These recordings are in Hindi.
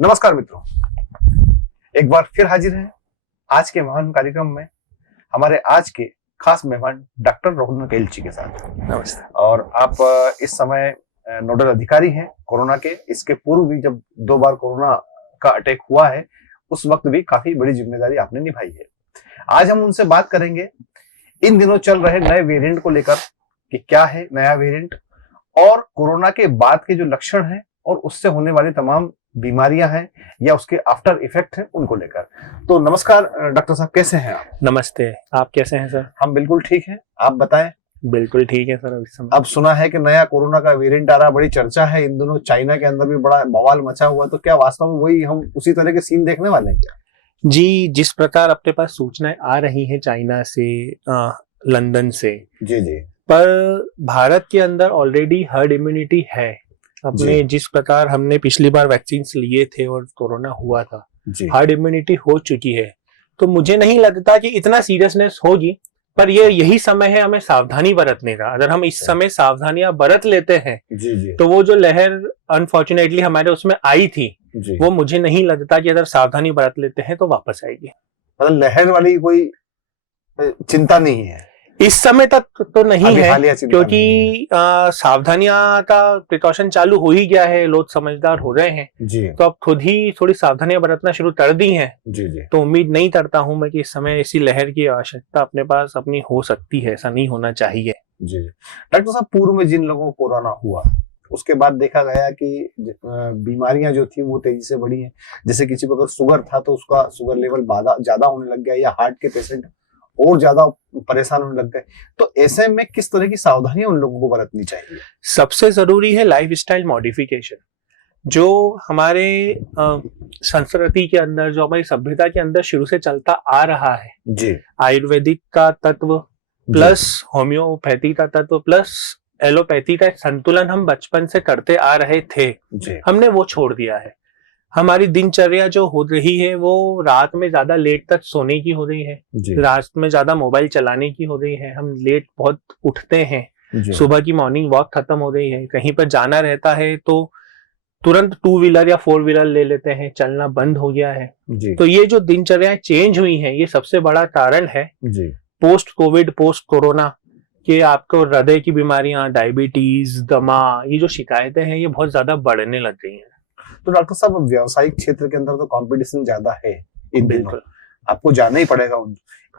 नमस्कार मित्रों, एक बार फिर हाजिर है आज के महान कार्यक्रम में हमारे आज के खास मेहमान डॉक्टर रघुनाथ एलची के साथ। नमस्ते। और आप इस समय नोडल अधिकारी हैं कोरोना के। इसके पूर्व भी जब 2 बार कोरोना का अटैक हुआ है उस वक्त भी काफी बड़ी जिम्मेदारी आपने निभाई है। आज हम उनसे बात करेंगे इन दिनों चल रहे नए वेरिएंट को लेकर कि क्या है नया वेरिएंट और कोरोना के बाद के जो लक्षण हैं और उससे होने वाली तमाम बीमारियां हैं या उसके आफ्टर इफेक्ट हैं उनको लेकर। तो नमस्कार डॉक्टर साहब, कैसे हैं आप? नमस्ते, आप कैसे हैं सर? हम बिल्कुल ठीक हैं, आप बताएं। बिल्कुल ठीक है सर। इस समय अब सुना है कि नया कोरोना का वेरिएंट आ रहा है, बड़ी चर्चा है इन दोनों। चाइना के अंदर भी बड़ा बवाल मचा हुआ, तो क्या वास्तव में वही हम उसी तरह के सीन देखने वाले हैं क्या? जी, जिस प्रकार अपने पास सूचनाएं आ रही हैं चाइना से, लंदन से, जी जी, पर भारत के अंदर ऑलरेडी हर्ड इम्यूनिटी है। अपने जिस प्रकार हमने पिछली बार वैक्सीन लिए थे और कोरोना हुआ था, हर्ड इम्यूनिटी हो चुकी है। तो मुझे नहीं लगता कि इतना सीरियसनेस होगी, पर यही समय है हमें सावधानी बरतने का। अगर हम इस समय सावधानियां बरत लेते हैं तो वो जो लहर अनफॉर्चुनेटली हमारे उसमें आई थी वो मुझे नहीं लगता कि अगर सावधानी बरत लेते हैं तो वापस आएगी। मतलब लहर वाली कोई चिंता नहीं है इस समय तक तो नहीं है, क्योंकि सावधानियां का प्रिकॉशन चालू हो ही गया है, लोग समझदार हो रहे हैं जी। तो अब खुद ही थोड़ी सावधानियां बरतना शुरू कर दी हैं जी जी। तो उम्मीद नहीं करता हूं मैं कि इस समय ऐसी लहर की आवश्यकता अपने पास अपनी हो सकती है। ऐसा नहीं होना चाहिए। जी डॉक्टर साहब, पूर्व में जिन लोगों को कोरोना हुआ उसके बाद देखा गया कि बीमारियां जो थी वो तेजी से बढ़ी हैं। जैसे किसी को अगर शुगर था तो उसका शुगर लेवल ज्यादा होने लग गया, या हार्ट के पेशेंट और ज्यादा परेशान होने लग गए। तो ऐसे में किस तरह की सावधानियां उन लोगों को बरतनी चाहिए? सबसे जरूरी है लाइफस्टाइल मॉडिफिकेशन, जो हमारे संस्कृति के अंदर, जो हमारी सभ्यता के अंदर शुरू से चलता आ रहा है जी। आयुर्वेदिक का तत्व प्लस होम्योपैथी का तत्व प्लस एलोपैथी का संतुलन हम बचपन से करते आ रहे थे जी। हमने वो छोड़ दिया है। हमारी दिनचर्या जो हो रही है वो रात में ज्यादा लेट तक सोने की हो रही है, रात में ज्यादा मोबाइल चलाने की हो रही है, हम लेट बहुत उठते हैं, सुबह की मॉर्निंग वॉक खत्म हो रही है, कहीं पर जाना रहता है तो तुरंत 2 व्हीलर या 4 व्हीलर ले लेते हैं, चलना बंद हो गया है। तो ये जो दिनचर्याएं चेंज हुई हैं ये सबसे बड़ा कारण है पोस्ट कोविड पोस्ट कोरोना के आपको हृदय की बीमारियां, डायबिटीज, दमा, ये जो शिकायतें हैं ये बहुत ज्यादा बढ़ने लग गई हैं। तो डॉक्टर साहब, व्यावसायिक क्षेत्र के अंदर तो कंपटीशन ज्यादा है इन दिनों, आपको जाना ही पड़ेगा।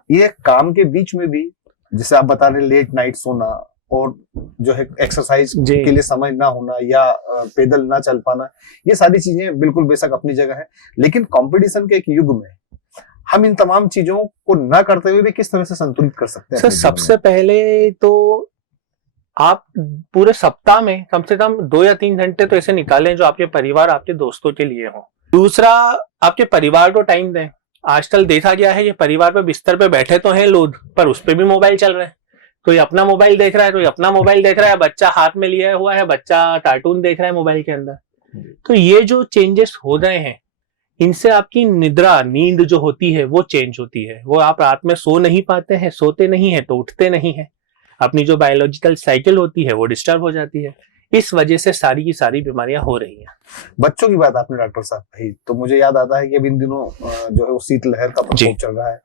ये काम के बीच में भी जैसे आप बता रहे लेट नाइट सोना और जो है एक्सरसाइज के लिए समय ना होना या पैदल ना चल पाना, ये सारी चीजें बिल्कुल बेशक अपनी जगह है, लेकिन कंपटीशन के एक युग में हम इन तमाम चीजों को ना करते हुए भी किस तरह से संतुलित कर सकते हैं? सर, सबसे पहले तो आप पूरे सप्ताह में कम से कम 2 या 3 घंटे तो ऐसे निकालें जो आपके परिवार, आपके दोस्तों के लिए हो। दूसरा, आपके परिवार को टाइम दें। आजकल देखा गया है कि परिवार पे बिस्तर पे बैठे तो हैं लोग, पर उस पे भी मोबाइल चल रहे हैं। कोई अपना मोबाइल देख रहा है, कोई अपना मोबाइल देख रहा है, बच्चा हाथ में लिया हुआ है, बच्चा कार्टून देख रहा है मोबाइल के अंदर। तो ये जो चेंजेस हो रहे हैं इनसे आपकी निद्रा, नींद जो होती है वो चेंज होती है। वो आप रात में सो नहीं पाते हैं, सोते नहीं है तो उठते नहीं है, अपनी जो बायोलॉजिकल साइकिल होती है वो डिस्टर्ब हो जाती है। इस वजह से सारी की सारी बीमारियां हो रही हैं। बच्चों की बात आपने डॉक्टर साहब कही तो मुझे याद आता है कि अब इन दिनों जो है वो शीतलहर का प्रकोप चल रहा है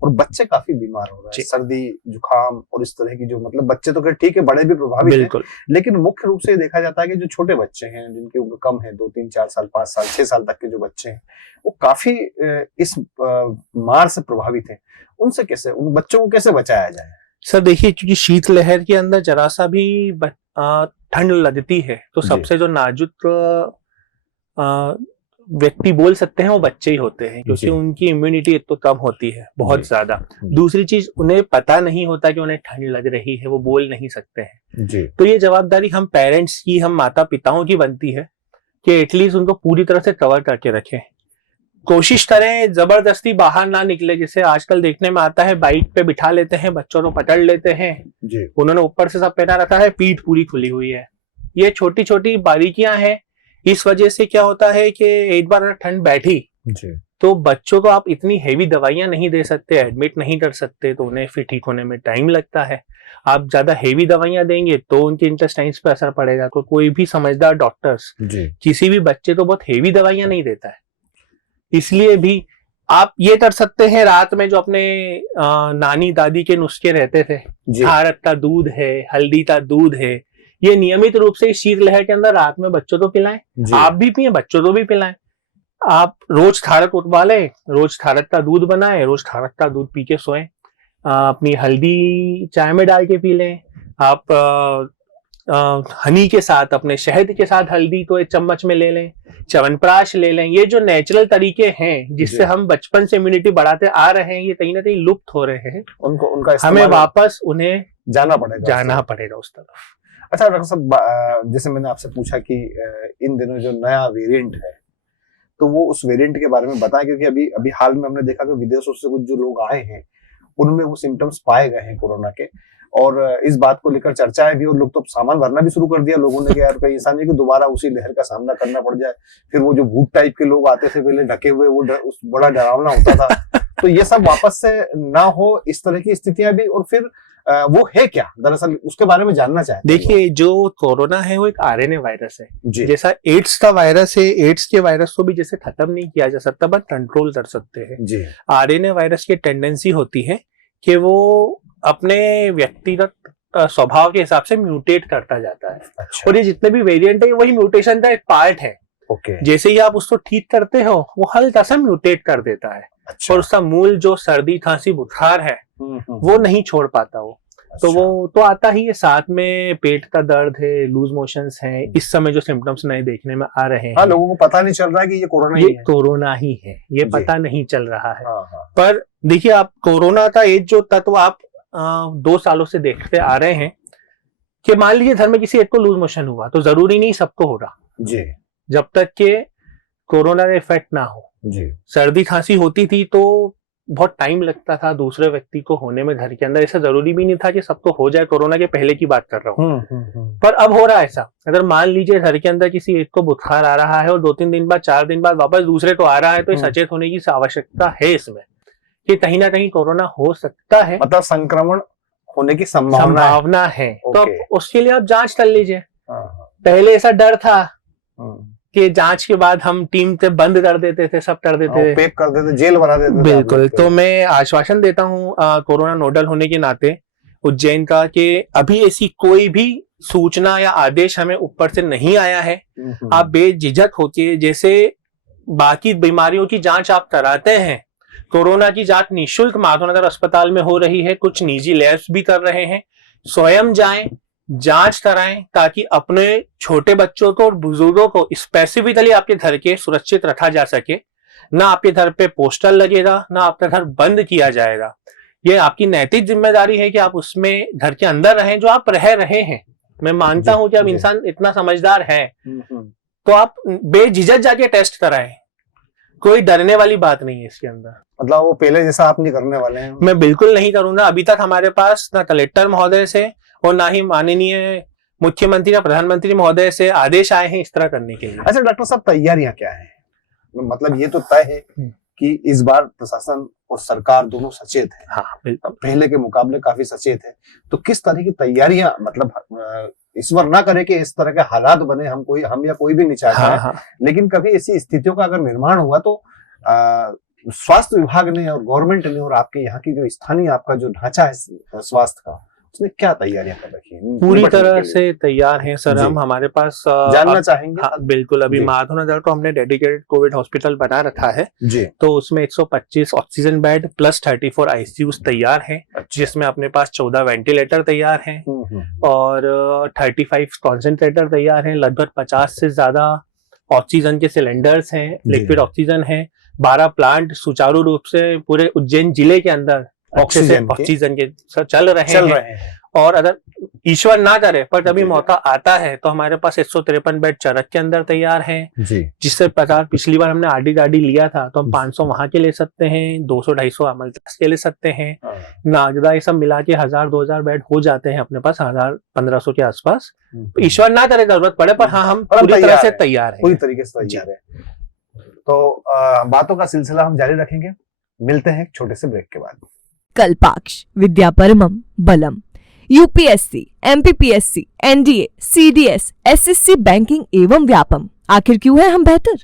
और बच्चे काफी बीमार हो रहे हैं, सर्दी जुकाम और इस तरह की जो, मतलब बच्चे तो ठीक है, बड़े भी प्रभावित हैं, लेकिन मुख्य रूप से देखा जाता है कि जो छोटे बच्चे हैं जिनकी उम्र कम है, 2, 3, 4 साल, 5 साल, 6 साल तक के जो बच्चे हैं वो काफी इस मार से प्रभावित है। उनसे कैसे, उन बच्चों को कैसे बचाया जाए? सर देखिए, क्योंकि शीतलहर के अंदर जरा सा भी ठंड लगती है तो सबसे जो नाजुक व्यक्ति बोल सकते हैं वो बच्चे ही होते हैं, क्योंकि उनकी इम्यूनिटी एक तो कम होती है बहुत ज्यादा। दूसरी चीज, उन्हें पता नहीं होता कि उन्हें ठंड लग रही है, वो बोल नहीं सकते हैं। तो ये जवाबदारी हम पेरेंट्स की, हम माता पिताओं की बनती है कि एटलीस्ट उनको पूरी तरह से कवर करके रखें। कोशिश करें जबरदस्ती बाहर ना निकले। जैसे आजकल देखने में आता है, बाइक पे बिठा लेते हैं, बच्चों को पकड़ लेते हैं, उन्होंने ऊपर से सब पहना रखा है, पीठ पूरी खुली हुई है। ये छोटी छोटी बारीकियां हैं। इस वजह से क्या होता है कि एक बार ठंड बैठी तो बच्चों को आप इतनी हेवी दवाइयां नहीं दे सकते, एडमिट नहीं कर सकते, तो उन्हें फिर ठीक होने में टाइम लगता है। आप ज्यादा हेवी दवाइयां देंगे तो उनके इंटेस्टाइन्स पे असर पड़ेगा। तो कोई भी समझदार डॉक्टर्स किसी भी बच्चे को बहुत हेवी दवाइयां नहीं देता है। इसलिए भी आप ये कर सकते हैं, रात में जो अपने नानी दादी के नुस्खे रहते थे, भारत का दूध है, हल्दी का दूध है, ये नियमित रूप से शीतलहर के अंदर रात में बच्चों को पिलाएं। आप भी पिए, बच्चों को भी पिलाएं। आप रोज खारक उठवा रोज खारक का दूध बनाए, रोज खारक का दूध पी के सोए। अपनी हल्दी चाय में डाल के पी लें। आप हनी के साथ, अपने शहद के साथ हल्दी तो एक चम्मच में ले लें, च्यवनप्राश ले लें। ये जो नेचुरल तरीके हैं जिससे हम बचपन से इम्यूनिटी बढ़ाते आ रहे हैं, ये कहीं ना कहीं लुप्त हो रहे हैं। उनका हमें वापस उन्हें जाना पड़ेगा उस तरफ। अच्छा डॉक्टर साहब, जैसे मैंने आपसे पूछा कि इन दिनों जो नया वेरिएंट है, तो वो उस वेरिएंट के बारे में बताएं, क्योंकि अभी हाल में हमने देखा कि विदेशों से कुछ जो लोग आए हैं उनमें वो सिम्टम्स पाए गए हैं कोरोना के, और इस बात को लेकर चर्चाएं भी, और लोग तो सामान भरना भी शुरू कर दिया लोगों ने कि यार कहीं ऐसा नहीं कि दोबारा उसी लहर का सामना करना पड़ जाए। फिर वो जो भूत टाइप के लोग आते थे पहले ढके हुए, वो बड़ा डरावना होता था। तो ये सब वापस से ना हो, इस तरह की स्थितियां भी, और फिर वो है क्या दरअसल, उसके बारे में जानना चाहते हैं। देखिए, जो कोरोना है वो एक आरएनए वायरस है। जैसा एड्स का वायरस है, एड्स के वायरस को भी जैसे खत्म नहीं किया जा सकता बट कंट्रोल कर सकते हैं। आरएनए वायरस की टेंडेंसी होती है कि वो अपने व्यक्तिगत स्वभाव के हिसाब से म्यूटेट करता जाता है। अच्छा। और ये जितने भी वेरिएंट है वही म्यूटेशन का एक पार्ट है। जैसे ही आप उसको ठीक करते हो वो हल्का सा म्यूटेट कर देता है। अच्छा। और उसका मूल जो सर्दी खांसी बुखार है वो नहीं छोड़ पाता वो। अच्छा। तो वो तो आता ही है, साथ में पेट का दर्द है, लूज मोशंस है, इस समय जो सिम्टम्स नए देखने में आ रहे हैं। लोगों को पता नहीं चल रहा है कि ये कोरोना ही है, ये पता नहीं चल रहा है। पर देखिए, आप कोरोना का एक जो तत्व आप 2 सालों से देखते आ रहे हैं कि मान लीजिए घर में किसी एक को लूज मोशन हुआ तो जरूरी नहीं सबको होगा जी, जब तक के कोरोना का इफेक्ट ना हो जी। सर्दी खांसी होती थी तो बहुत टाइम लगता था दूसरे व्यक्ति को होने में घर के अंदर। ऐसा जरूरी भी नहीं था कि सबको हो जाए, कोरोना के पहले की बात कर रहा हूँ। पर अब हो रहा है ऐसा। अगर मान लीजिए घर के अंदर किसी एक को बुखार आ रहा है और 2-3 दिन बाद, 4 दिन बाद वापस दूसरे को आ रहा है, तो सचेत होने की आवश्यकता है इसमें कि कहीं ना कहीं कोरोना हो सकता है, मतलब संक्रमण होने की संभावना है। तो उसके लिए आप जांच कर लीजिए। पहले ऐसा डर था कि जांच के बाद हम टीम से बंद कर देते थे, सब कर देते थे, पैक कर देते, जेल बना देते। बिल्कुल। तो मैं आश्वासन देता हूँ कोरोना नोडल होने के नाते उज्जैन का कि अभी ऐसी कोई भी सूचना या आदेश हमें ऊपर से नहीं आया है। आप बेझिझक होके, जैसे बाकी बीमारियों की जांच आप कराते हैं, कोरोना की जांच निःशुल्क माधवनगर अस्पताल में हो रही है, कुछ निजी लैब्स भी कर रहे हैं। स्वयं जाएं, जांच कराएं, ताकि अपने छोटे बच्चों को और बुजुर्गों को स्पेसिफिकली आपके घर के सुरक्षित रखा जा सके। ना आपके घर पे पोस्टर लगेगा, ना आपका घर बंद किया जाएगा। ये आपकी नैतिक जिम्मेदारी है कि आप उसमें घर के अंदर रहें जो आप रह रहे हैं। मैं मानता हूं कि अब इंसान इतना समझदार है, तो आप बेझिझक जाके टेस्ट कराएं। कोई डरने वाली बात नहीं है इसके अंदर। मतलब वो पहले जैसा आप नहीं करने वाले हैं? मैं बिल्कुल नहीं करूंगा। अभी तक हमारे पास ना कलेक्टर महोदय से और ना ही माननीय मुख्यमंत्री या प्रधानमंत्री महोदय से आदेश आए हैं इस तरह करने के लिए। अच्छा डॉक्टर साहब, तैयारियां क्या है? मतलब ये तो तय है कि इस बार प्रशासन और सरकार दोनों सचेत है। हाँ, पहले के मुकाबले काफी सचेत है। तो किस तरह की तैयारियां, मतलब ईश्वर ना करे कि इस तरह के हालात बने, हम या कोई भी नहीं चाहता है। लेकिन कभी ऐसी स्थितियों का अगर निर्माण हुआ तो स्वास्थ्य विभाग ने और गवर्नमेंट ने और आपके यहाँ की जो स्थानीय आपका जो ढांचा है स्वास्थ्य का, उसने क्या तैयारियां कर रखी हैं? पूरी तरह से तैयार हैं सर हम। हमारे पास जानना चाहेंगे। हाँ, बिल्कुल। अभी माधवनगर को हमने डेडिकेटेड कोविड हॉस्पिटल बना रखा है जी। तो उसमें 125 ऑक्सीजन बेड प्लस 34 आईसीयूज तैयार हैं। जिसमें अपने पास 14 वेंटिलेटर तैयार हैं और 35 कॉन्सेंट्रेटर तैयार हैं। लगभग 50 से ज्यादा ऑक्सीजन के सिलेंडर्स हैं, लिक्विड ऑक्सीजन है। 12 प्लांट सुचारू रूप से पूरे उज्जैन जिले के अंदर ऑक्सीजन के चल रहे हैं। और अगर ईश्वर ना करे पर कभी मौका आता है तो हमारे पास 153 बेड चरक के अंदर तैयार हैं, जिससे 50 पिछली बार हमने आरडी गाड़ी लिया था तो हम 500 वहां के ले सकते हैं, 200-250 अमलतास के ले सकते हैं। नागदा ये सब मिला के 1000-2000 बेड हो जाते हैं अपने पास, 1500 के आसपास। ईश्वर ना करे जरूरत पड़े, पर हाँ हम पूरी तरह से तैयार है, पूरी तरीके से तैयार है। तो बातों का सिलसिला हम जारी रखेंगे। मिलते हैं एक छोटे से ब्रेक के बाद। कल्पाक्ष विद्या परमम बलम। UPSC, MPPSC, NDA, CDS, SSC banking एवं व्यापम। आखिर क्यों है हम बेहतर?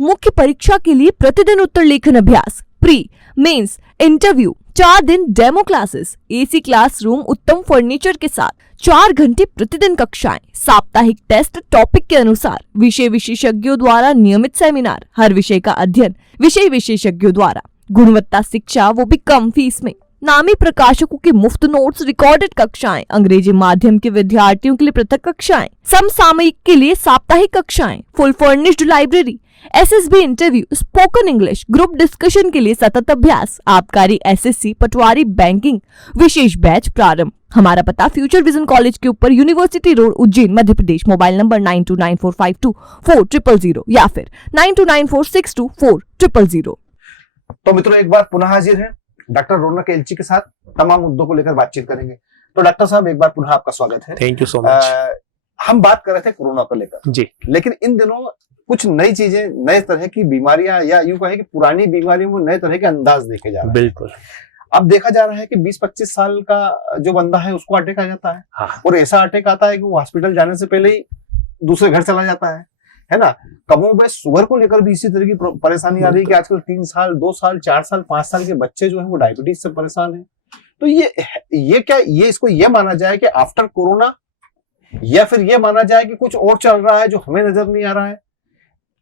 मुख्य परीक्षा के लिए प्रतिदिन उत्तर लेखन अभ्यास, प्री, मेंस, इंटरव्यू, 4 दिन डेमो क्लासेस, एसी क्लासरूम, उत्तम फर्नीचर के साथ, 4 घंटे प्रतिदिन कक्षाएं, साप्ताहिक टेस्ट टॉपिक के अनुसार, विषय विशेषज्ञों द्वारा नियमित सेमिनार, हर विषय का अध्ययन विषय विशेषज्ञों द्वारा, गुणवत्ता शिक्षा वो भी कम फीस में, नामी प्रकाशकों के मुफ्त नोट्स, रिकॉर्डेड कक्षाएं, अंग्रेजी माध्यम के विद्यार्थियों के लिए पृथक कक्षाएं, समसामयिक के लिए साप्ताहिक कक्षाएं, full furnished library, SSB interview, spoken English, group discussion के लिए सतत अभ्यास, आबकारी, एसएससी, पटवारी, बैंकिंग, विशेष बैच प्रारंभ। हमारा पता फ्यूचर विजन कॉलेज के ऊपर, university road, Ujjain, Madhya Pradesh. Mobile number 9294524000 या फिर 9294624000। तो मित्रों, एक बार पुनः हाजिर है डॉक्टर रौनक एलची के साथ तमाम मुद्दों को लेकर बातचीत करेंगे। तो डॉक्टर साहब, एक बार पुनः आपका स्वागत है। Thank you so much. हम बात कर रहे थे कोरोना को लेकर जी, लेकिन इन दिनों कुछ नई चीजें, नए तरह की बीमारियां, या यूं कहें कि पुरानी बीमारियों में नए तरह के अंदाज देखे जा रहे हैं। बिल्कुल। अब देखा जा रहा है कि 20-25 साल का जो बंदा है उसको अटैक आ जाता है। हाँ। और ऐसा अटैक आता है कि वो हॉस्पिटल जाने से पहले ही दूसरे घर चला जाता है ना। कमोबेश शुगर को लेकर भी इसी तरह की परेशानी आ रही है कि आजकल 3 साल, 2 साल, 4 साल, 5 साल के बच्चे जो है वो डायबिटीज से परेशान है। तो ये क्या, ये इसको ये माना जाए कि आफ्टर कोरोना, या फिर ये माना जाए कि कुछ और चल रहा है जो हमें नजर नहीं आ रहा है?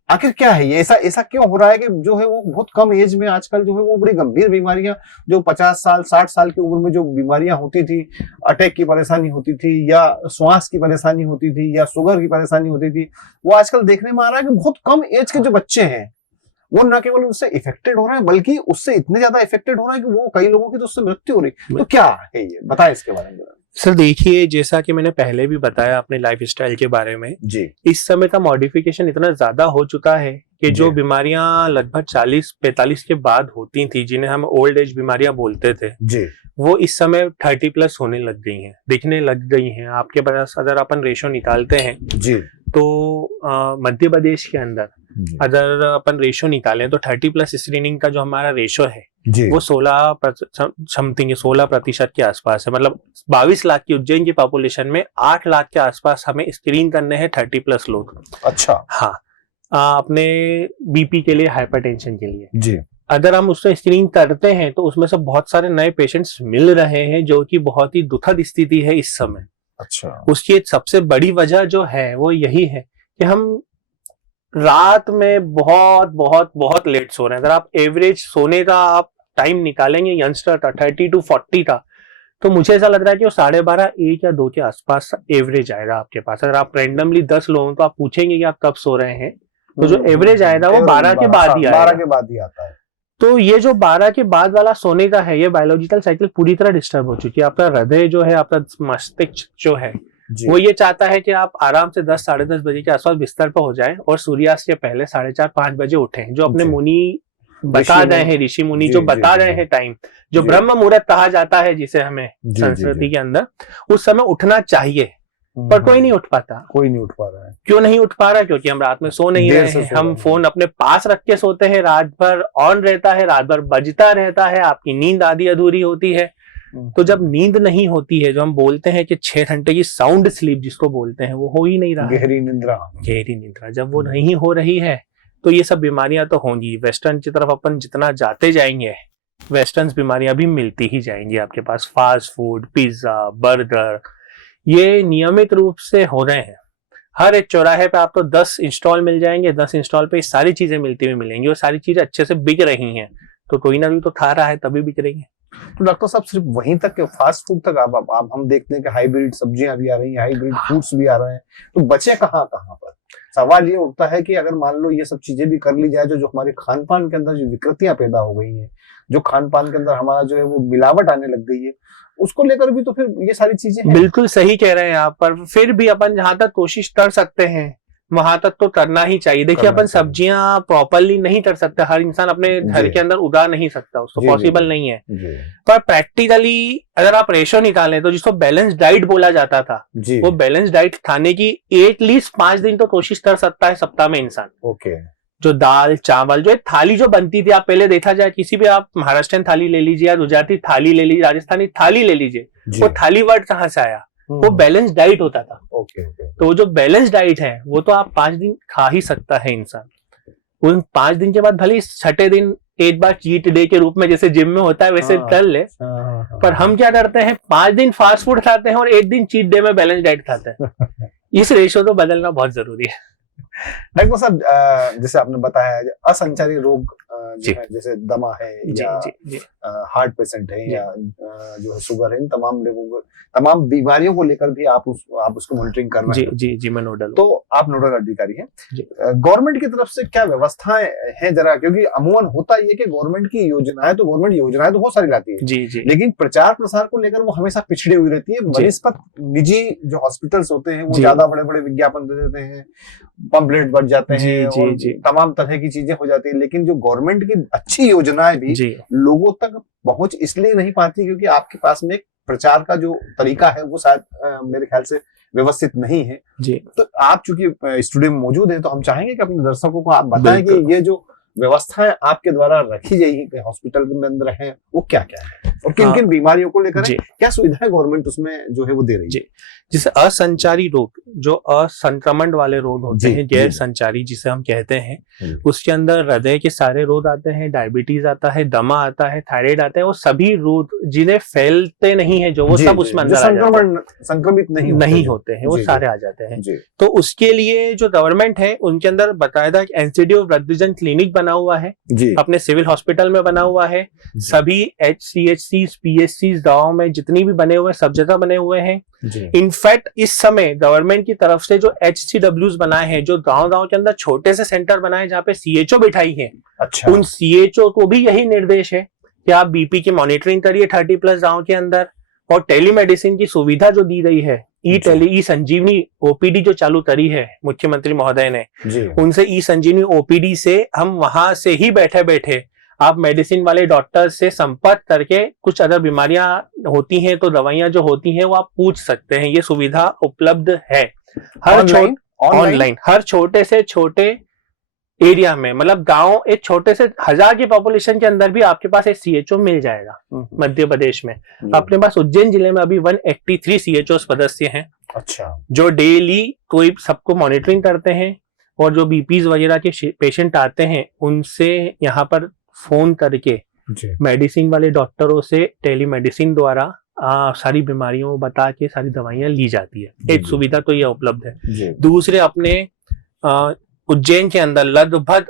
आखिर क्या है ये? ऐसा क्यों हो रहा है कि जो है वो बहुत कम एज में आजकल जो है वो बड़ी गंभीर बीमारियां, जो 50 साल 60 साल की उम्र में जो बीमारियां होती थी, अटैक की परेशानी होती थी, या श्वास की परेशानी होती थी, या शुगर की परेशानी होती थी, वो आजकल देखने में आ रहा है कि बहुत कम एज के जो बच्चे हैं वो न केवल उससे इफेक्टेड हो रहे हैं, बल्कि उससे इतने ज्यादा इफेक्टेड हो रहे हैं कि वो कई लोगों की तो उससे मृत्यु हो रही। तो क्या है ये, बताएं इसके बारे में। सर देखिए, जैसा कि मैंने पहले भी बताया अपने लाइफ स्टाइल के बारे में जी, इस समय का मॉडिफिकेशन इतना ज्यादा हो चुका है कि जो जी। बीमारियां लगभग 40-45 के बाद होती थी, जिन्हें हम ओल्ड एज बीमारियां बोलते थे, जी, वो इस समय 30+ होने लग गई हैं, दिखने लग गई हैं। आपके पास अगर अपन रेशो निकालते हैं जी, तो मध्य प्रदेश के अंदर जी, अगर अपन रेशो निकालें तो 30+ स्क्रीनिंग का जो हमारा रेशो है जी, वो 16% के आसपास है। मतलब 22 लाख की उज्जैन की पॉपुलेशन में 8 लाख के आसपास हमें स्क्रीन करने हैं 30+ लोग। अच्छा, हाँ, अपने बीपी के लिए, हाइपरटेंशन के लिए। जी, अगर हम उससे स्क्रीन करते हैं तो उसमें से बहुत सारे नए पेशेंट्स मिल रहे हैं, जो कि बहुत ही दुखद स्थिति है इस समय। अच्छा, उसकी एक सबसे बड़ी वजह जो है वो यही है कि हम रात में बहुत बहुत बहुत लेट सो रहे हैं। अगर आप एवरेज सोने का आप टाइम निकालेंगे यंगस्टर का 30 to 40 का, तो मुझे ऐसा लग रहा है कि वो 12:30, 1 या 2 के आसपास एवरेज आएगा आपके पास। अगर आप रैंडमली 10 लोगों को आप पूछेंगे कि आप कब सो रहे हैं, तो जो एवरेज आएगा वो 12 के बाद ही आएगा। 12 के बाद ही आता है। तो ये जो 12 के बाद वाला सोने का है, ये बायोलॉजिकल साइकिल पूरी तरह डिस्टर्ब हो चुकी है। आपका हृदय जो है, आपका मस्तिष्क जो है, वो ये चाहता है कि आप आराम से 10 साढ़े 10 बजे के आसपास बिस्तर पर हो जाएं और सूर्यास्त के पहले 4:30-5 बजे उठें। जो अपने मुनि बता रहे हैं, ऋषि मुनि जो बता रहे हैं टाइम, जो ब्रह्म मुहूर्त कहा जाता है जिसे हमें संस्कृति के अंदर, उस समय उठना चाहिए। पर कोई नहीं उठ पाता। कोई नहीं उठ पा रहा है। क्यों नहीं उठ पा रहा है? क्योंकि हम रात में सो नहीं रहे हैं। हम फोन अपने पास रख के सोते हैं, रात भर ऑन रहता है, रात भर बजता रहता है, आपकी नींद आधी अधूरी होती है। तो जब नींद नहीं होती है, जो हम बोलते हैं कि 6 घंटे की साउंड स्लीप जिसको बोलते हैं, वो हो ही नहीं रहा। गहरी निद्रा। गहरी निद्रा जब वो नहीं हो रही है तो ये सब बीमारियां तो होंगी। वेस्टर्न की तरफ अपन जितना जाते जाएंगे, वेस्टर्न बीमारियां भी मिलती ही जाएंगी आपके पास। फास्ट फूड, पिज्जा, बर्गर, ये नियमित रूप से हो रहे हैं। हर एक चौराहे पे आपको 10 इंस्टॉल मिल जाएंगे, 10 इंस्टॉल पे सारी चीजें मिलती हुई मिलेंगी और सारी चीजें अच्छे से बिक रही हैं। तो कोई ना भी तो खा रहा है तभी बिक रही है। तो डॉक्टर साहब, सिर्फ वहीं तक के फास्ट फूड तक आप हम देखते हैं कि हाइब्रिड सब्जियां भी आ रही हैं, हाइब्रिड फूड्स भी आ रहे हैं, तो बचे कहाँ पर? सवाल ये उठता है कि अगर मान लो ये सब चीजें भी कर ली जाए, जो हमारे खान पान के अंदर जो विकृतियां पैदा हो गई हैं, जो खान पान के अंदर हमारा जो है वो मिलावट आने लग गई है, उसको लेकर भी तो फिर ये सारी चीजें हैं। बिल्कुल सही कह रहे हैं आप, पर फिर भी अपन जहां तक कोशिश कर सकते हैं वहां तक तो करना ही चाहिए। देखिए, अपन सब्जियां प्रॉपरली नहीं कर सकते, हर इंसान अपने घर के अंदर उगा नहीं सकता, उसको पॉसिबल नहीं है। पर प्रैक्टिकली अगर आप रेशो निकालें तो जिसको बैलेंस डाइट बोला जाता था, वो बैलेंस डाइट खाने की एटलीस्ट 5 दिन तो कोशिश कर सकता है सप्ताह में इंसान। ओके। जो दाल चावल, जो एक थाली जो बनती थी, आप पहले देखा जाए किसी भी, आप महाराष्ट्रियन थाली ले लीजिए या गुजराती थाली ले लीजिए, राजस्थानी थाली ले लीजिए, जी। वो थाली वर्ड कहाँ से आया? वो बैलेंस डाइट होता था। Okay okay. तो वो जो बैलेंस डाइट है वो तो आप 5 दिन खा ही सकता है इंसान। उन 5 दिन के बाद भले ही छठे दिन एक बार चीट डे के रूप में जैसे जिम में होता है वैसे कर ले, पर हम क्या करते हैं 5 दिन फास्ट फूड खाते हैं और एक दिन चीट डे में बैलेंस डाइट खाते हैं। इस रेशो को बदलना बहुत जरूरी है। डॉक्टर साहब, जैसे आपने बताया असंचारी रोग जी। जो है, जैसे दमा है जी या जी जी हार्ट पेशेंट है जी। या जो है शुगर है, इन तमाम लोगों को, तमाम बीमारियों को लेकर भी आप उसको मॉनिटरिंग कर रहे जी हैं। जी जी मैं नोडल हूँ। तो आप नोडल अधिकारी हैं। जी। गवर्नमेंट की तरफ से क्या व्यवस्थाएं हैं जरा, क्योंकि अमूमन होता ये कि गवर्नमेंट की योजनाएं तो बहुत सारी लाती है, जी जी लेकिन प्रचार प्रसार को लेकर वो हमेशा पिछड़ी हुई रहती है। बनिस्पत निजी जो हॉस्पिटल्स होते हैं वो जी। ज्यादा बड़े बड़े विज्ञापन दे देते हैं, पंपलेट बढ़ जाते जी, हैं जी, और जी। तमाम तरह की चीजें हो जाती है, लेकिन जो गवर्नमेंट की अच्छी योजनाएं भी जी लोगों तक पहुंच इसलिए नहीं पाती क्योंकि आपके पास में एक प्रचार का जो तरीका है वो शायद मेरे ख्याल से व्यवस्थित नहीं है। जी। तो आप चूंकि स्टूडियो में मौजूद हैं तो हम चाहेंगे कि अपने दर्शकों को आप बताएं कि बिल्कुल। ये जो व्यवस्थाएं आपके द्वारा रखी गई हॉस्पिटल के अंदर हैं वो क्या क्या है और किन किन बीमारियों को लेकर जी। क्या सुविधाएं गवर्नमेंट उसमें जो है वो दे रही है। जी। जिसे असंचारी रोग, जो असंक्रमण वाले रोग होते जी, हैं, जी। गैर संचारी जिसे हम कहते हैं, जी। उसके अंदर हृदय के सारे रोग आते हैं, डायबिटीज आता है, दमा आता है, थायराइड आता है, वो सभी रोग जिन्हें फैलते नहीं है जो वो जी, सब जी, उसमें जो अंदर आ जाते हैं, संक्रमित नहीं होते हैं, वो जी, जी। सारे आ जाते हैं। जी। तो उसके लिए जो गवर्नमेंट है उनके अंदर बताया एनसीडीओ वृद्धजन क्लिनिक बना हुआ है, जी। अपने सिविल हॉस्पिटल में बना हुआ है, सभी HCHC PHC दवाओं में जितनी भी बने हुए सब जगह बने हुए हैं। जी। इनफैक्ट इस समय गवर्नमेंट की तरफ से जो HCWs बनाए हैं, जो गांव-गांव के अंदर छोटे से सेंटर बनाए जहाँ पे CHO बिठाई है, अच्छा। उन CHO को भी यही निर्देश है कि आप BP की मॉनिटरिंग करिए 30+ गांव के अंदर, और टेलीमेडिसिन की सुविधा जो दी गई है, ई संजीवनी OPD जो चालू करी है मुख्यमंत्री महोदय ने, जी। उनसे ई संजीवनी OPD से हम वहां से ही बैठे बैठे आप मेडिसिन वाले डॉक्टर से संपर्क करके कुछ अगर बीमारियां होती हैं तो दवाइयां जो होती हैं वो आप पूछ सकते हैं। ये सुविधा उपलब्ध है ऑनलाइन हर छोटे से छोटे एरिया में, मतलब गांव एक छोटे से 1000 की पॉपुलेशन के अंदर भी आपके पास एक CHO मिल जाएगा मध्य प्रदेश में। अपने पास उज्जैन जिले में अभी 183 CHO सदस्य हैं। अच्छा। जो डेली कोई सबको मॉनिटरिंग करते हैं और जो बीपीज वगैरह के पेशेंट आते हैं उनसे यहाँ पर फोन करके मेडिसिन वाले डॉक्टरों से टेलीमेडिसिन द्वारा सारी बीमारियों को बता के सारी दवाइयां ली जाती है। एक सुविधा तो यह उपलब्ध है। दूसरे अपने उज्जैन के अंदर लगभग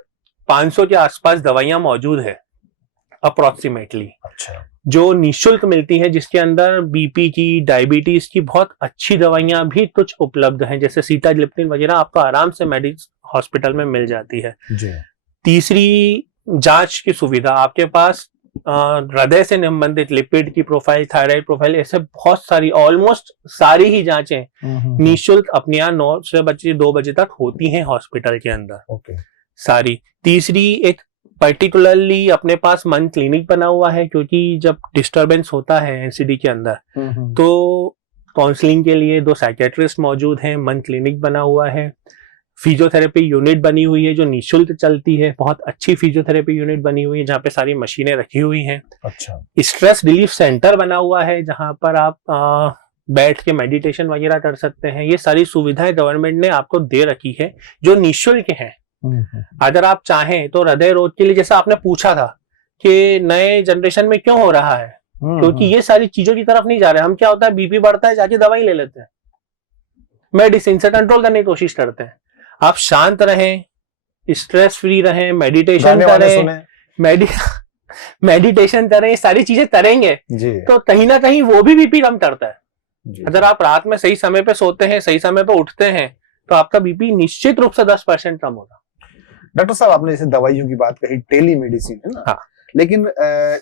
500 के आसपास दवाइयां मौजूद है अप्रोक्सीमेटली। अच्छा। जो निःशुल्क मिलती है, जिसके अंदर बीपी की, डायबिटीज की बहुत अच्छी दवाइयां भी कुछ उपलब्ध हैं, जैसे सीटाग्लिप्टिन वगैरह आपको आराम से हॉस्पिटल में मिल जाती है। तीसरी जांच की सुविधा, आपके पास हृदय से संबंधित लिपिड की प्रोफाइल, थायराइड प्रोफाइल, ऐसे बहुत सारी ऑलमोस्ट सारी ही जांचें निःशुल्क अपने यहाँ 9 से 2 बजे तक होती हैं हॉस्पिटल के अंदर सारी। तीसरी एक पर्टिकुलरली अपने पास मन क्लिनिक बना हुआ है, क्योंकि जब डिस्टरबेंस होता है एनसीडी के अंदर तो काउंसलिंग के लिए 2 साइकेट्रिस्ट मौजूद हैं। मन क्लिनिक बना हुआ है। फिजियोथेरेपी यूनिट बनी हुई है जो निःशुल्क चलती है, बहुत अच्छी फिजियोथेरेपी यूनिट बनी हुई है जहाँ पे सारी मशीनें रखी हुई हैं। अच्छा। स्ट्रेस रिलीफ सेंटर बना हुआ है जहाँ पर आप बैठ के मेडिटेशन वगैरह कर सकते हैं। ये सारी सुविधाएं गवर्नमेंट ने आपको दे रखी है जो निःशुल्क है। अगर आप चाहें तो हृदय रोग के लिए, जैसा आपने पूछा था कि नए जनरेशन में क्यों हो रहा है, क्योंकि ये सारी चीजों की तरफ नहीं जा रहे। हम क्या होता है, बीपी बढ़ता है जाके दवाई ले लेते हैं, मेडिसिन से कंट्रोल करने की कोशिश करते हैं। आप शांत रहें, स्ट्रेस फ्री रहें, मेडिटेशन करें, मेडिटेशन करें, सारी चीजें करेंगे तो कहीं ना कहीं वो भी बीपी कम करता है। अगर आप रात में सही समय पे सोते हैं, सही समय पे उठते हैं तो आपका बीपी निश्चित रूप से 10% कम होगा। डॉक्टर साहब, आपने जैसे दवाइयों की बात कही, टेली मेडिसिन है ना। हाँ। लेकिन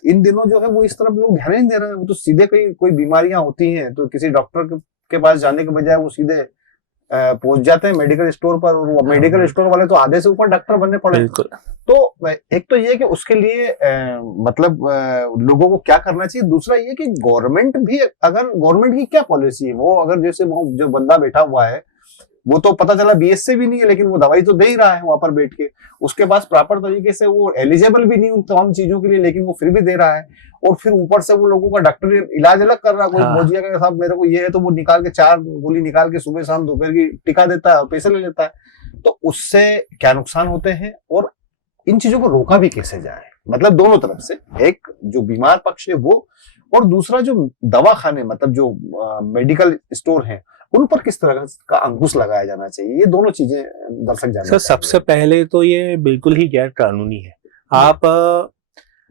इन दिनों जो है वो इस तरफ लोग ध्यान नहीं दे रहे हैं। वो तो सीधे कोई बीमारियां होती हैं तो किसी डॉक्टर के पास जाने के बजाय वो सीधे पहुंच जाते हैं मेडिकल स्टोर पर, और वो मेडिकल स्टोर वाले तो आधे से ऊपर डॉक्टर बनने पड़े। तो एक तो ये कि उसके लिए मतलब लोगों को क्या करना चाहिए। दूसरा ये कि गवर्नमेंट की क्या पॉलिसी है, वो अगर जैसे वो जो बंदा बैठा हुआ है वो तो पता चला बीएस से भी नहीं है, लेकिन वो दवाई तो दे ही रहा है वहां पर बैठ के। उसके पास प्रॉपर तरीके से वो एलिजिबल भी नहीं उन तमाम चीजों के लिए, लेकिन वो फिर भी दे रहा है। और फिर ऊपर से वो लोगों का डॉक्टरी इलाज अलग कर रहा है। कोई हाँ। बोझिया का साहब मेरे को ये है, तो वो निकाल के 4 गोली निकाल के सुबह शाम दोपहर की टिका देता है और पैसे ले लेता है। तो उससे क्या नुकसान होते हैं और इन चीजों को रोका भी कैसे जाए, मतलब दोनों तरफ से, एक जो बीमार पक्ष है वो, और दूसरा जो दवाखाने मतलब जो मेडिकल स्टोर हैं उन पर किस तरह का अंकुश लगाया जाना चाहिए। ये दोनों चीजें दर्शक जानना सर सबसे पहले तो ये बिल्कुल ही गैर कानूनी है। आप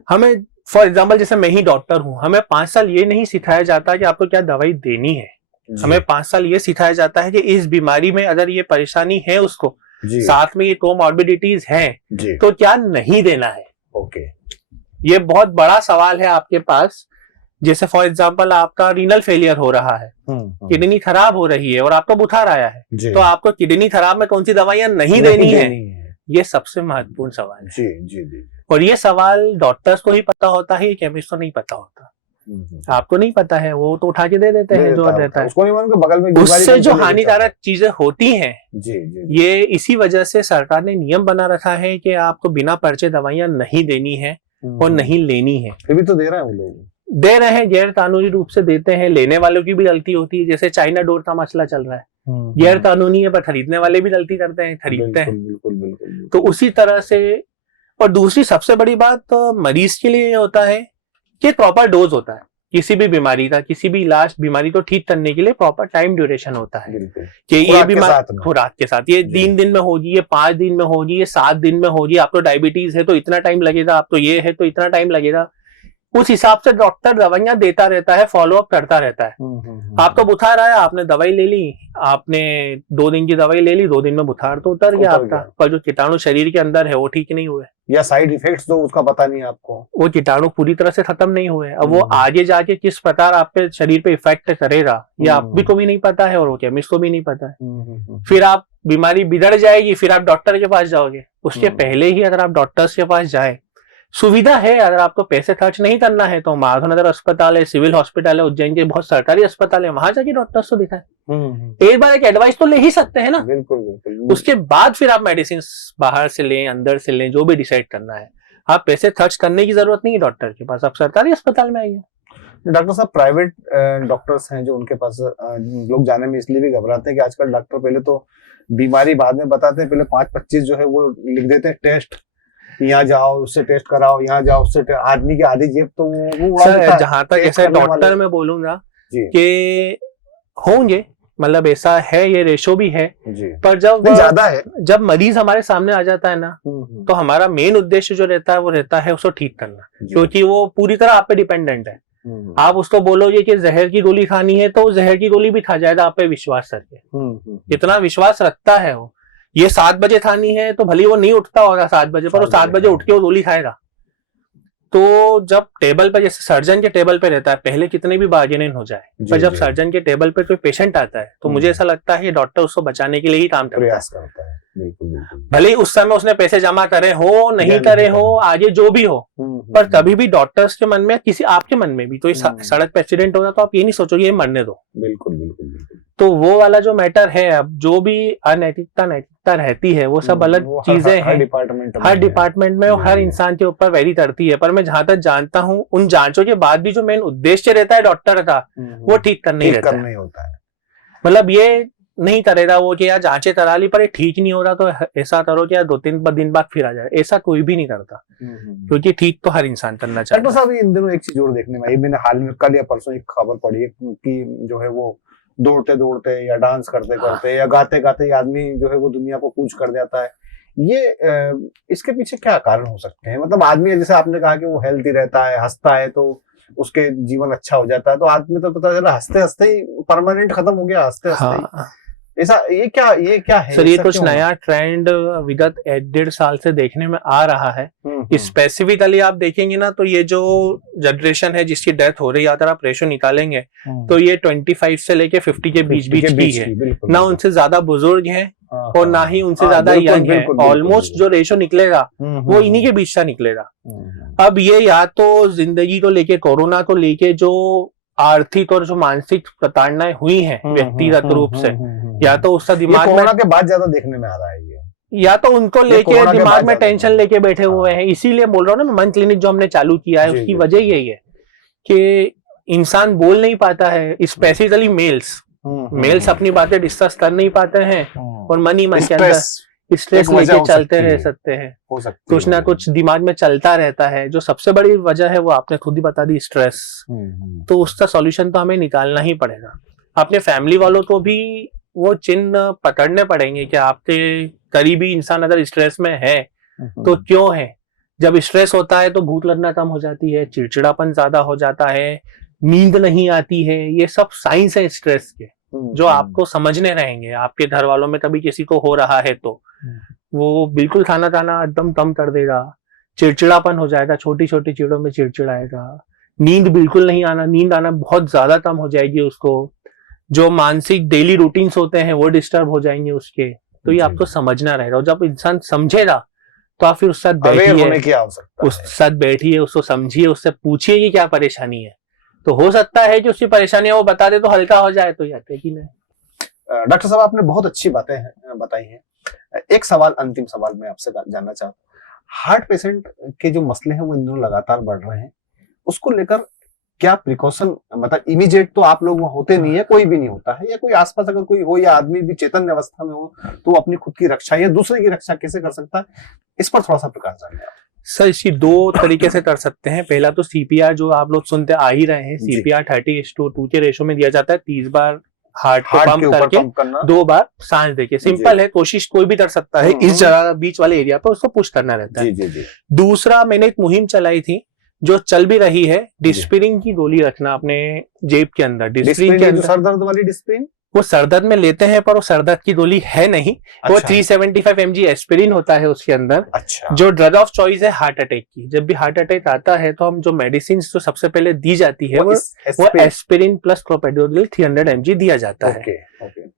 हमें फॉर एग्जाम्पल जैसे मैं ही डॉक्टर हूँ, हमें 5 साल ये नहीं सिखाया जाता कि आपको क्या दवाई देनी है। हमें 5 साल ये सिखाया जाता है कि इस बीमारी में अगर ये परेशानी है उसको, साथ में ये कोमॉर्बिडिटीज हैं, तो क्या नहीं देना है। ओके, ये बहुत बड़ा सवाल है आपके पास। जैसे फॉर एग्जांपल आपका रीनल फेलियर हो रहा है, किडनी खराब हो रही है और आपको बुखार आया है, तो आपको किडनी खराब में कौन सी दवाइयां नहीं देनी है, ये सबसे महत्वपूर्ण सवाल है। जी। और ये सवाल डॉक्टर्स को ही पता होता है, केमिस्ट को नहीं पता होता। आपको नहीं पता है, वो तो उठा के दे देते हैं जो रहता है। उसको नहीं मालूम कि बगल में उससे जो हानिकारक चीजें होती हैं, ये इसी वजह से सरकार ने नियम बना रखा है कि आपको बिना पर्चे दवाइयां नहीं देनी है और नहीं लेनी है। फिर भी तो दे रहे हैं वो लोग, दे रहे हैं, गैर कानूनी रूप से देते हैं। लेने वालों की भी गलती होती है, जैसे चाइना डोर का मसला चल रहा है, गैर कानूनी है पर खरीदने वाले भी गलती करते हैं, खरीदते हैं। बिल्कुल। तो उसी तरह से, और दूसरी सबसे बड़ी बात तो मरीज के लिए होता है कि प्रॉपर डोज होता है किसी भी बीमारी का, किसी भी इलाज बीमारी को ठीक करने के लिए प्रॉपर टाइम ड्यूरेशन होता है कि ये बीमारी खुराक के साथ, ये 3 दिन में होगी, ये 5 दिन में होगी, ये 7 दिन में होगी। आपको डायबिटीज है तो इतना टाइम लगेगा, आपको ये है तो इतना टाइम लगेगा। उस हिसाब से डॉक्टर दवाइयां देता रहता है, फॉलो अप करता रहता है। आपको बुखार आया, आपने दवाई ले ली, आपने 2 दिन की दवाई ले ली, 2 दिन में बुखार तो उतर गया आपका, पर जो कीटाणु शरीर के अंदर है वो ठीक नहीं हुए, या साइड इफेक्ट्स तो उसका पता नहीं आपको, वो कीटाणु पूरी तरह से खत्म नहीं हुए। अब वो आगे जाके किस प्रकार आपके शरीर पे इफेक्ट करेगा ये आप भी को भी नहीं पता है और वो केमिस्ट को भी नहीं पता है। फिर आप बीमारी बिगड़ जाएगी, फिर आप डॉक्टर के पास जाओगे। उसके पहले ही अगर आप डॉक्टर्स के पास जाए, सुविधा है, अगर आपको पैसे खर्च नहीं करना है तो माधवनगर अस्पताल है, सिविल हॉस्पिटल है, उज्जैन के बहुत सरकारी अस्पताल है, वहां जाके डॉक्टर्स को दिखाएं। एक बार एक एडवाइस तो ले ही सकते हैं ना। बिल्कुल। उसके बाद फिर आप मेडिसिन बाहर से लें, अंदर से लें, जो भी डिसाइड करना है। आप पैसे खर्च करने की जरूरत नहीं है डॉक्टर के पास, आप सरकारी अस्पताल में आइए। डॉक्टर साहब, प्राइवेट डॉक्टर्स हैं जो उनके पास लोग जाने में इसलिए भी घबराते हैं कि आजकल डॉक्टर पहले तो बीमारी बाद में बताते हैं, पहले 5-25 जो है वो लिख देते हैं टेस्ट, यहाँ जाओ उससे टेस्ट कराओ, यहाँ जाओ उससे आदमी की आधी जेब तो वो सर, जहां तक ऐसे डॉक्टर मैं बोलूंगा कि होंगे, मतलब ऐसा है, ये रेशो भी है जी। पर जब ज्यादा है, जब मरीज हमारे सामने आ जाता है ना, तो हमारा मेन उद्देश्य जो रहता है वो रहता है उसको ठीक करना, क्योंकि वो पूरी तरह आप पे डिपेंडेंट है। आप उसको बोलोगे कि जहर की गोली खानी है तो जहर की गोली भी खा जाएगा आप पे विश्वास करके। इतना विश्वास रखता है वो। ये 7 बजे खानी है तो भले वो नहीं उठता होगा 7 बजे, पर वो 7 बजे उठ के वो गोली खाएगा। तो जब टेबल पे, जैसे सर्जन के टेबल पे रहता है, पहले कितने भी बार्गेनिंग हो जाए, पर जब सर्जन के टेबल पे कोई पेशेंट आता है तो मुझे ऐसा लगता है डॉक्टर उसको बचाने के लिए ही काम करता है। भले ही उस समय उसने पैसे जमा करे हो, नहीं करे हो, आगे जो भी हो, पर कभी भी डॉक्टर्स के मन में, किसी आपके मन में भी, तो सड़क पे एक्सीडेंट होगा तो आप ये नहीं सोचोगे ये मरने दो। बिल्कुल। तो वो वाला जो मैटर है, अब जो भी अनैतिकता रहती है वो सब अलग चीजें हैं, हर डिपार्टमेंट में, हर इंसान के ऊपर वेरी करती है। पर मैं जहां तक जानता हूँ, उन जांचों के बाद भी जो मेन उद्देश्य रहता है डॉक्टर का, वो ठीक करने ही रहता है। मतलब ये नहीं करेगा वो कि यार जांचें करा ली पर ये ठीक नहीं हो रहा तो ऐसा करो कि यार 2-3 दिन बाद फिर आ जाए, ऐसा कोई भी नहीं करता, क्योंकि ठीक तो हर इंसान करना चाहिए। डॉक्टर साहब, इन दिनों एक चीज और देखने में आई, मैंने हाल में कल या परसों एक खबर पढ़ी है कि जो है वो दौड़ते या डांस करते या गाते आदमी जो है वो दुनिया को कूच कर जाता है। ये इसके पीछे क्या कारण हो सकते हैं? मतलब आदमी, जैसे आपने कहा कि वो हेल्थी रहता है, हंसता है तो उसके जीवन अच्छा हो जाता है, तो आदमी तो पता चला हंसते हंसते ही परमानेंट खत्म हो गया, हंसते हंसते। ऐसा ये क्या है सर? ये कुछ नया ट्रेंड विगत 1.5 साल से देखने में आ रहा है। स्पेसिफिकली आप देखेंगे ना, तो ये जो जनरेशन है जिसकी डेथ हो रही है, अगर आप रेशो निकालेंगे तो ये 25 से लेके 50 के बीच की है। ना उनसे ज्यादा बुजुर्ग हैं और ना ही उनसे ज्यादा यंग है। ऑलमोस्ट जो रेशो निकलेगा वो इन्हीं के बीच का निकलेगा। अब ये या तो जिंदगी को लेके, कोरोना को लेके जो आर्थिक और जो मानसिक प्रताड़नाएं हुई हैं व्यक्तिगत रूप से, या तो उसका ये दिमाग में, कोरोना के बाद ज्यादा देखने में आ रहा है ये। या तो उनको ये लेके कोरोना के दिमाग बाद में ज्यादा टेंशन लेके बैठे हुए हैं। इसीलिए बोल रहा हूँ ना, मन क्लिनिक जो हमने चालू किया है जी, उसकी जी। वजह यही है कि इंसान बोल नहीं पाता है, स्पेसिफिकली मेल्स अपनी बातें डिस्कस कर नहीं पाते हैं और मन ही मन के अंदर स्ट्रेस एक वजह लेके हो चलते सकती रह है। सकते हैं, हो सकती कुछ ना है। कुछ दिमाग में चलता रहता है। जो सबसे बड़ी वजह है वो आपने खुद ही बता दी, स्ट्रेस। तो उसका सॉल्यूशन तो हमें निकालना ही पड़ेगा। अपने फैमिली वालों को भी वो चिन्ह पकड़ने पड़ेंगे कि आपके करीबी इंसान अगर स्ट्रेस में है तो क्यों है। जब स्ट्रेस होता है तो भूख लगना कम हो जाती है, चिड़चिड़ापन ज्यादा हो जाता है, नींद नहीं आती है। ये सब साइंस है स्ट्रेस के, जो आपको समझने रहेंगे। आपके घर वालों में कभी किसी को हो रहा है तो वो बिल्कुल खाना खाना एकदम कम कर देगा, चिड़चिड़ापन हो जाएगा, छोटी छोटी चीजों में चिड़चिड़ाएगा, नींद बिल्कुल नहीं आना, नींद आना बहुत ज्यादा कम हो जाएगी उसको, जो मानसिक डेली रूटीन्स होते हैं वो डिस्टर्ब हो जाएंगे उसके। तो ये आपको समझना रहेगा, और जब इंसान समझेगा तो आप फिर उसके साथ बैठिए, उसके साथ बैठिए, उसको समझिए, उससे पूछिए कि क्या परेशानी है। तो हो सकता है कि उसकी परेशानी वो बता दे तो हल्का हो जाए, तो यकीन है। डॉक्टर साहब आपने बहुत अच्छी बातें बताई हैं। एक सवाल, अंतिम सवाल मैं आपसे जानना चाहता हूँ, हार्ट पेशेंट के जो मसले हैं वो इन दिनों लगातार बढ़ रहे हैं, उसको लेकर क्या प्रिकॉशन, मतलब इमीडिएट तो आप लोग वहां होते नहीं है, कोई भी नहीं होता है, या कोई आसपास अगर कोई हो या आदमी भी चेतन अवस्था में हो तो वो अपनी खुद की रक्षा या दूसरे की रक्षा कैसे कर सकता है, इस पर थोड़ा सा प्रकाश डालें आप। सर इसकी दो तरीके से कर सकते हैं। पहला तो सीपीआर जो आप लोग सुनते आ ही रहे हैं, सीपीआर 30:2 के रेशो में दिया जाता है। 30 बार हार्ट को पंप करके 2 बार सांस देके, सिंपल है, कोशिश कोई भी कर सकता है। इस जगह बीच वाले एरिया पर उसको पुश करना रहता है। दूसरा, मैंने एक मुहिम चलाई थी जो चल भी रही है, डिस्प्रिन की गोली रखना अपने जेब के अंदर। डिस्प्रिन के अंदर सर दर्द वाली डिस्प्रिन, वो सरदर्द में लेते हैं पर वो सरदर्द की गोली है नहीं। अच्छा। वो 375 mg एस्पिरिन होता है उसके अंदर। अच्छा। जो ड्रग ऑफ चॉइस है हार्ट अटैक की। जब भी हार्ट अटैक आता है तो हम जो मेडिसिन जो सबसे पहले दी जाती है वो एस्पिरिन प्लस क्लोपेडोग्रिल 300 mg दिया जाता है।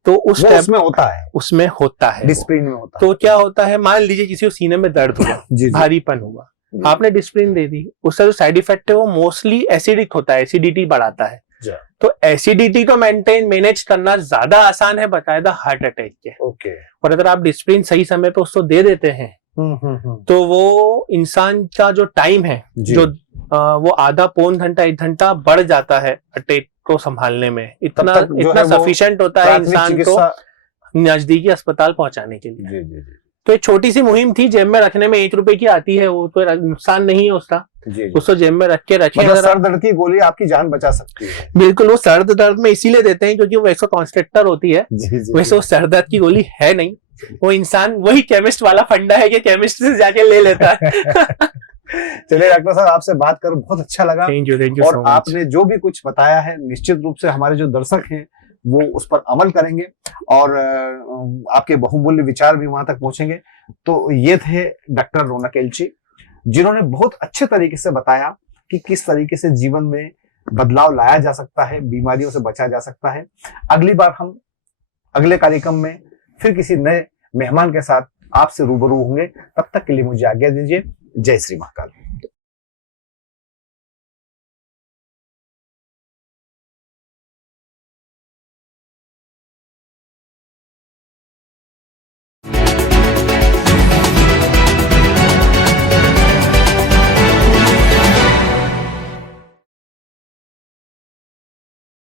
तो उसमें होता है डिस्प्रिन में होता है। तो क्या होता है, मान लीजिए किसी को सीने में दर्द हुआ, भारीपन हुआ, आपने डिस्प्रिन दे दी, उसका जो साइड इफेक्ट है वो मोस्टली एसिडिक होता है, एसिडिटी बढ़ाता है। तो एसिडिटी को मैनेज करना ज्यादा आसान है बकायदा हार्ट अटैक के। और अगर आप डिस्प्रिन सही समय पे उसको दे देते हैं तो वो इंसान का जो टाइम है जो वो आधा पौन घंटा 1 घंटा बढ़ जाता है अटैक को संभालने में। इतना सफिशिएंट होता है इंसान को नजदीकी अस्पताल पहुंचाने के लिए। तो एक छोटी सी मुहिम थी, जेब में रखने में 1 रुपए की आती है, वो तो नुकसान नहीं है उसका। उसको जेब में रख के रखें। मतलब सर दर्द की गोली आपकी जान बचा सकती है। बिल्कुल, वो सर दर्द में इसीलिए देते हैं क्योंकि वो वैसोकॉन्स्ट्रिक्टर होती है, वैसे वो सर दर्द की गोली है नहीं। वो इंसान वही केमिस्ट वाला फंडा है कि केमिस्ट से जाके ले लेता है। चलिए डॉक्टर साहब, आपसे बात कर बहुत अच्छा लगा। थैंक यू और आपने जो भी कुछ बताया है निश्चित रूप से हमारे जो दर्शक हैं वो उस पर अमल करेंगे और आपके बहुमूल्य विचार भी वहां तक पहुंचेंगे। तो ये थे डॉक्टर रौनक एलची, जिन्होंने बहुत अच्छे तरीके से बताया कि किस तरीके से जीवन में बदलाव लाया जा सकता है, बीमारियों से बचा जा सकता है। अगली बार हम अगले कार्यक्रम में फिर किसी नए मेहमान के साथ आपसे रूबरू होंगे। तब तक के लिए मुझे आज्ञा दीजिए। जय श्री महाकाल।